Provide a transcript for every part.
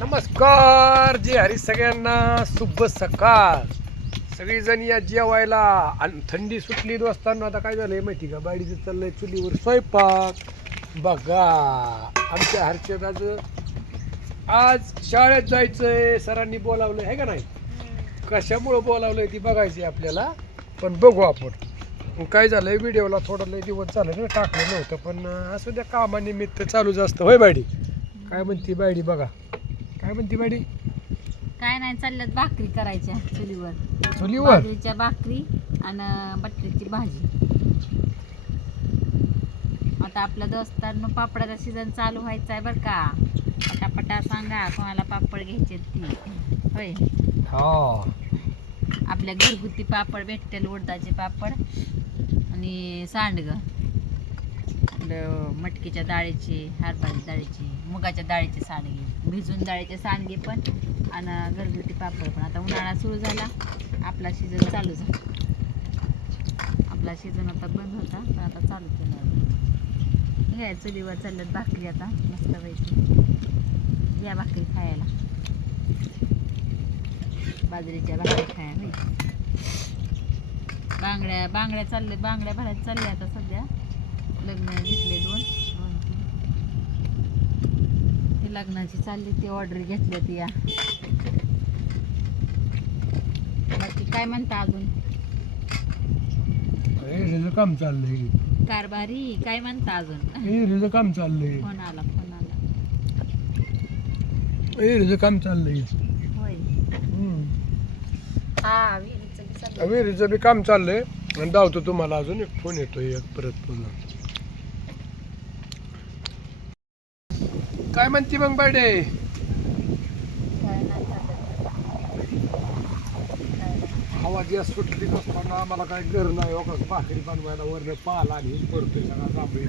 नमस्कार जे हरी सगळ्यांना. शुभ सकाळ. सगळीजण या जेवायला. आणि थंडी सुटली दोस्तांना आता काय झालंय माहिती का? बाडीचं चाललंय चुलीवर स्वयंपाक. बघा आमच्या हर्षदाचं आज शाळेत जायचंय. सरांनी बोलावलं आहे का नाही? कशामुळं बोलावलंय ती बघायची आपल्याला. पण बघू आपण. मग काय झालंय व्हिडिओला थोडं लय दिवस झालं ना टाकलं नव्हतं. पण असू द्या कामानिमित्त चालूच असतं होय बायडी काय म्हणते बायडी बघा. काय म्हणती बायडी काय नाही चालल्यात भाकरी करायच्या चुलीवर. चुलीवर? बाजरीच्या भाकरी आणि बटाट्याची भाजी. आता आपल्या दोस्तांना पापडाचा सीझन चालू व्हायचा आहे बरं का. पटापटा सांगा कोणाला पापड घ्यायचे ती. होय? हा. आपल्या घरगुती पापड भेटतील उडदाचे पापड आणि सांडग. आपलं मटकीच्या डाळीची हरभरा डाळीची मुगाच्या डाळीचे सांडगे भिजून डाळीचे सांडगे पण आणि घरगुती पापड पण. आता उन्हाळा सुरू झाला आपला सीझन चालू झाला. आपला सीझन आता बंद होता पण आता चालू केला. घ्या चुलीवर चालल्यात भाकरी आता मस्त पैकी. या भाकरी खायला. बाजरीच्या भाकरी खायला नाही. बांगड्या बांगड्या चालले बांगड्या भरायला चालल्या आता सध्या. लग्न घेतले दोन. दोन तीन ती लग्नाची चालली ती ऑर्डर घेतल्या ती या. बाकी काय म्हणता अजून? काम चाललंय. कारभारी काय म्हणता अजून? काम चाललंय. फोन आला फोन आला. हिरीचं काम चाललंय. हा विहिरीचं बी काम चाललंय. आणि धावतो तुम्हाला अजून एक फोन येतोय एक परत पुन्हा. काय म्हणती मग. हवा जास्त सुटली नसताना आम्हाला काय घर नाही हो का भाकरी बनवायला वरनं पाला आणि हेच पडतोय सगळा जांभळी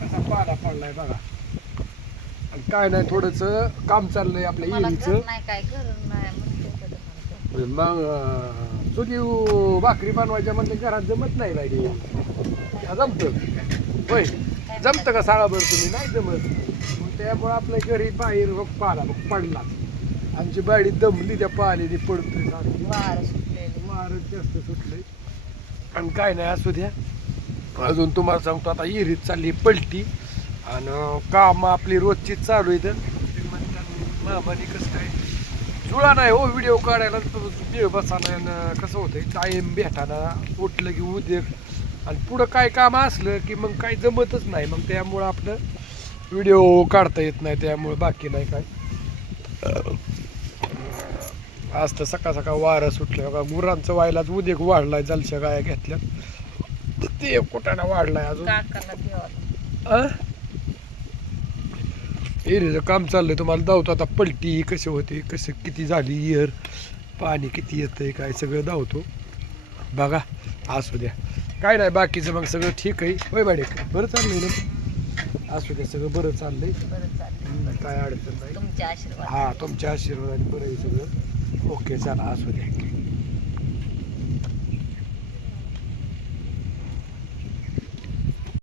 कसा पाला पडलाय बघा. आणि काय नाही थोडस काम चाललंय आपल्या मला इरीचं घर नाही काय घर नाही म्हणते कधी म्हणते. मग चुली भाकरी बनवायच्या म्हणजे घरात जमत नाही बाई जमत? होय. जमतं का सांगा बरं तुम्ही? नाही जमत. त्यामुळे आपल्या घरी बाहेर बघ पाला बघ पडला. आमची बाडी दमली त्या पाण्याने पडतोय सारखी. वारं सुटलेली. जास्त सुटलंय. आणि काय नाही असू द्या. अजून तुम्हाला सांगतो आता इरीत चालली पलटी. आणि काम आपली रोजची चालू आहे तर मामाने कसं काय? जुळा नाही हो व्हिडिओ काढायला. वेळ आणि कसं होतंय टाईम भेटाना उठलं की उद्योग आणि पुढं काय काम असलं की मग काही जमतच नाही. मग त्यामुळं आपलं व्हिडिओ काढता येत नाही त्यामुळं बाकी नाही काय. आज तर सकाळ सकाळ वारं सुटलं बघा. गुरांचं व्हायलाच उद्योग वाढलाय जलशा गाया घेतल्या ते कुठाना वाढलाय अजून? एरीचं काम चाललंय तुम्हाला. दावतो आता पलटी कशी होते कसं किती झाली इयर पाणी किती येतंय काय सगळं दावतो. बघा असू द्या. काय नाही बाकीचं मग सगळं ठीक आहे. होय बाडे बरं चाललंय ना. असू द्या सगळं बरं चाललंय. बरं चालेल हम्म, काय अडचण नाही. तुमचे आशीर्वाद. हा तुमच्या आशीर्वादाने बरं आहे सगळं. ओके चला असू द्या